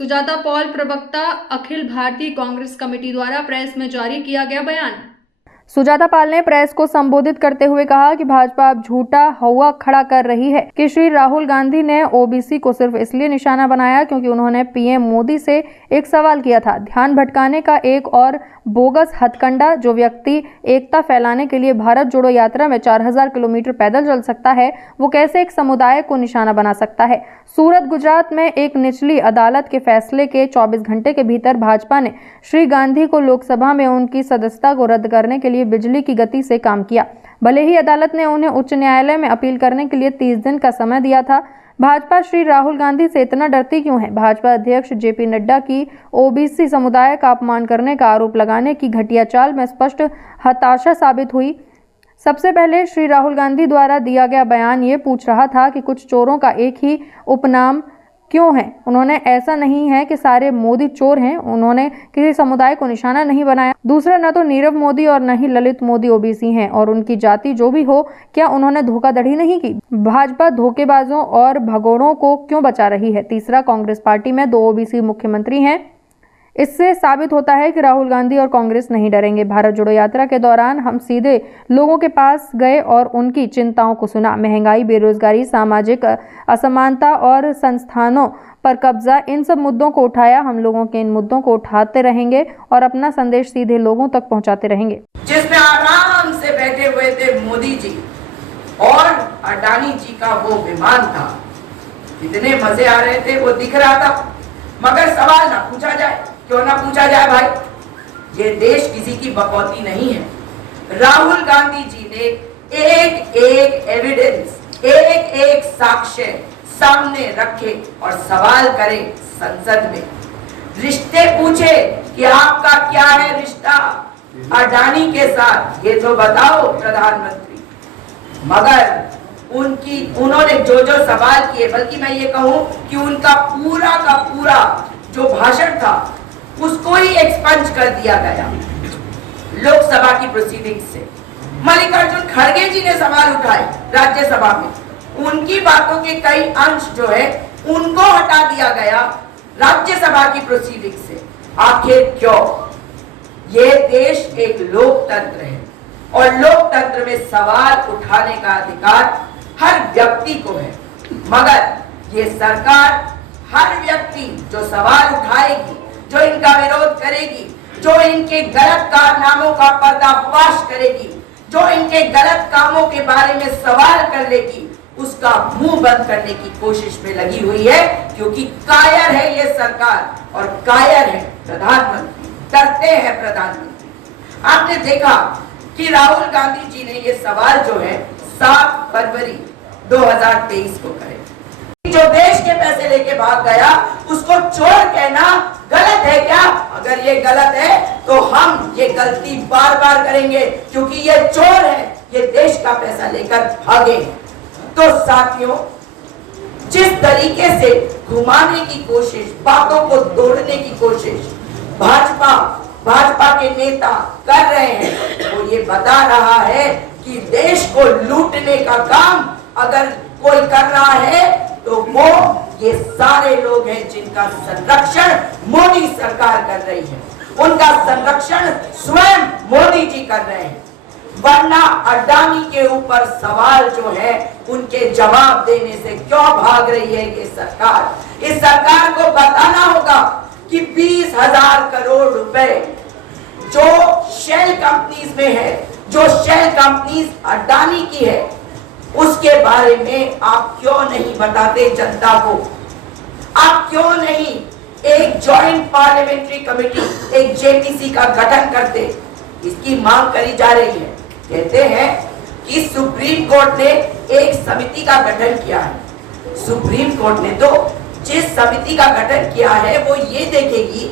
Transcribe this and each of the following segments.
Sujata Paul प्रवक्ता Akhil Bharatiya Congress committee द्वारा press में जारी किया गया बयान। सुजाता पाल ने प्रेस को संबोधित करते हुए कहा कि भाजपा अब झूठा हौवा खड़ा कर रही है कि श्री राहुल गांधी ने ओबीसी को सिर्फ इसलिए निशाना बनाया क्योंकि उन्होंने पीएम मोदी से एक सवाल किया था। ध्यान भटकाने का एक और बोगस हथकंडा, जो व्यक्ति एकता फैलाने के लिए भारत जोड़ो यात्रा में 4000 किलोमीटर पैदल चल सकता है, वो कैसे एक समुदाय को निशाना बना सकता है। सूरत, गुजरात में एक निचली अदालत के फैसले के 24 घंटे के भीतर भाजपा ने श्री गांधी को लोकसभा में उनकी सदस्यता को रद्द करने के लिए बिजली की गति से काम किया। भले ही अदालत ने उन्हें उच्च न्यायालय में अपील करने के लिए 30 दिन का समय दिया था। भाजपा श्री राहुल गांधी से इतना डरती क्यों है? भाजपा अध्यक्ष जेपी नड्डा की ओबीसी समुदाय का अपमान करने का आरोप लगाने की घटिया चाल में स्पष्ट हताशा साबित हुई। सबसे पहले श्री राहुल गांधी द्वारा दिया गया बयान ये पूछ रहा था कि कुछ चोरों का एक ही उपनाम क्यों है। उन्होंने ऐसा नहीं है कि सारे मोदी चोर हैं, उन्होंने किसी समुदाय को निशाना नहीं बनाया। दूसरा, न तो नीरव मोदी और न ही ललित मोदी ओबीसी हैं और उनकी जाति जो भी हो, क्या उन्होंने धोखाधड़ी नहीं की? भाजपा धोखेबाजों और भगोड़ों को क्यों बचा रही है? तीसरा, कांग्रेस पार्टी में 2 ओबीसी मुख्यमंत्री हैं। इससे साबित होता है कि राहुल गांधी और कांग्रेस नहीं डरेंगे। भारत जोड़ो यात्रा के दौरान हम सीधे लोगों के पास गए और उनकी चिंताओं को सुना। महंगाई, बेरोजगारी, सामाजिक असमानता और संस्थानों पर कब्जा, इन सब मुद्दों को उठाया। हम लोगों के इन मुद्दों को उठाते रहेंगे और अपना संदेश सीधे लोगों तक पहुंचाते रहेंगे। जिसमें आराम से बैठे हुए थे मोदी जी और अडानी जी का वो विमान था, कितने मजे आ रहे थे वो दिख रहा था, मगर सवाल ना पूछा जाए। क्यों ना पूछा जाए भाई? ये देश किसी की बकौती नहीं है। राहुल गांधी जी ने एक एक एविडेंस, एक एक साक्ष्य सामने रखे और सवाल करे संसद में। रिश्ते पूछे कि आपका क्या है रिश्ता अडानी के साथ, ये तो बताओ प्रधानमंत्री। मगर उन्होंने जो जो सवाल किए, बल्कि मैं ये कहूं कि उनका पूरा का पूरा जो भाषण था उसको ही एक्सपंज कर दिया गया लोकसभा की प्रोसीडिंग से। मल्लिकार्जुन खड़गे जी ने सवाल उठाए राज्यसभा में, उनकी बातों के कई अंश जो है उनको हटा दिया गया राज्यसभा की प्रोसीडिंग से। आखिर क्यों? ये देश एक लोकतंत्र है और लोकतंत्र में सवाल उठाने का अधिकार हर व्यक्ति को है, मगर ये सरकार हर व्यक्ति जो सवाल उठाएगी, जो इनका विरोध करेगी, जो इनके गलत कारनामों का पर्दाफाश करेगी, जो इनके गलत कामों के बारे में सवाल कर लेगी, उसका मुंह बंद करने की कोशिश में लगी हुई है। क्योंकि कायर है ये सरकार और कायर है प्रधानमंत्री, डरते हैं प्रधानमंत्री। आपने देखा कि राहुल गांधी जी ने ये सवाल जो है 7 फरवरी 2023 को करे। जो देश के पैसे लेके भाग गया उसको चोर कहना गलत है क्या? अगर ये गलत है तो हम ये गलती बार बार करेंगे, क्योंकि ये चोर है, ये देश का पैसा लेकर भागे। तो साथियों, जिस तरीके से घुमाने की कोशिश, बातों को तोड़ने की कोशिश भाजपा के नेता कर रहे हैं, वो ये बता रहा है कि देश को लूटने का काम अगर कोई कर रहा है तो वो ये सारे लोग हैं जिनका संरक्षण मोदी सरकार कर रही है। उनका संरक्षण स्वयं मोदी जी कर रहे हैं। वरना अडानी के ऊपर सवाल जो है उनके जवाब देने से क्यों भाग रही है ये सरकार? इस सरकार को बताना होगा कि 20,000 करोड़ रुपए जो शेल कंपनीज में है, जो शेल कंपनीज अडानी की है, उसके बारे में आप क्यों नहीं बताते जनता को? आप क्यों नहीं एक जॉइंट पार्लियामेंट्री कमेटी, एक जेपीसी का गठन करते? इसकी मांग करी जा रही है। कहते हैं कि सुप्रीम कोर्ट ने एक समिति का गठन किया है। सुप्रीम कोर्ट ने तो जिस समिति का गठन किया है वो ये देखेगी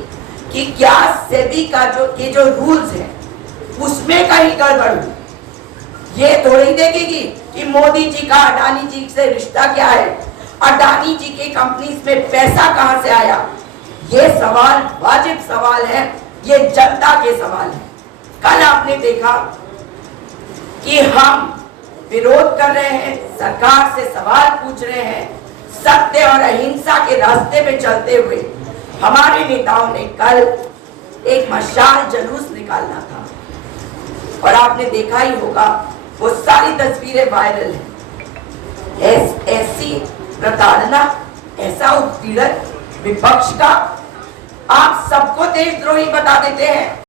कि क्या सेबी का जो रूल्स है उसमें कहीं गड़बड़ हुई। ये थोड़ी देखेगी कि मोदी जी का अडानी जी से रिश्ता क्या है, अडानी जी के कंपनीज में पैसा कहां से आया। ये सवाल वाजिब सवाल है, ये जनता के सवाल है। कल आपने देखा कि हम विरोध कर रहे हैं, सरकार से सवाल पूछ रहे हैं, सत्य और अहिंसा के रास्ते में चलते हुए हमारे नेताओं ने कल एक मशाल जुलूस निकालना था और आपने देखा ही होगा वो सारी तस्वीरें वायरल हैं। ऐसी प्रताड़ना, ऐसा उत्पीड़न विपक्ष का आप सबको देशद्रोही बता देते हैं।